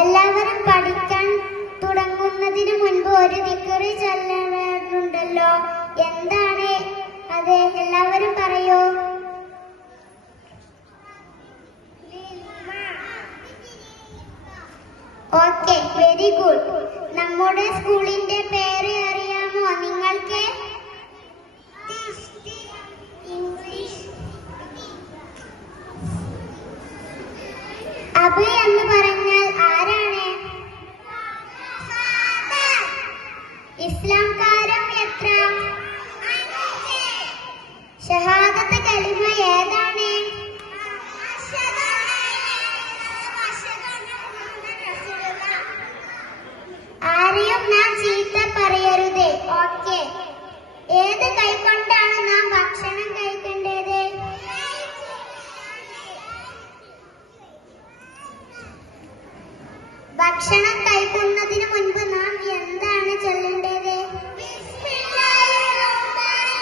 എല്ലാവരും പഠിക്കാൻ തുടങ്ങുന്നതിന് മുൻപ് ഒരു ദിക്റ് ചൊല്ലാറുണ്ടല്ലോ, എന്താണ് അത്? എല്ലാവരും പറയൂ. Okay, very good. നമ്മുടെ സ്കൂളിന്റെ പേര് അറിയാമോ നിങ്ങൾക്ക്? അബ് എന്ന് പറഞ്ഞാൽ ആരാണ്? ഇസ്ലാം കാലം എത്ര? ഷഹാദത്ത് കലിമ ഏതാണ്? ആരെയും നാം ചീത്ത പറയരുത്. ഓക്കെ. ഏത് കൈകൊണ്ടാണ് നാം ഭക്ഷണം കഴിക്കേണ്ടത്? ഭക്ഷണം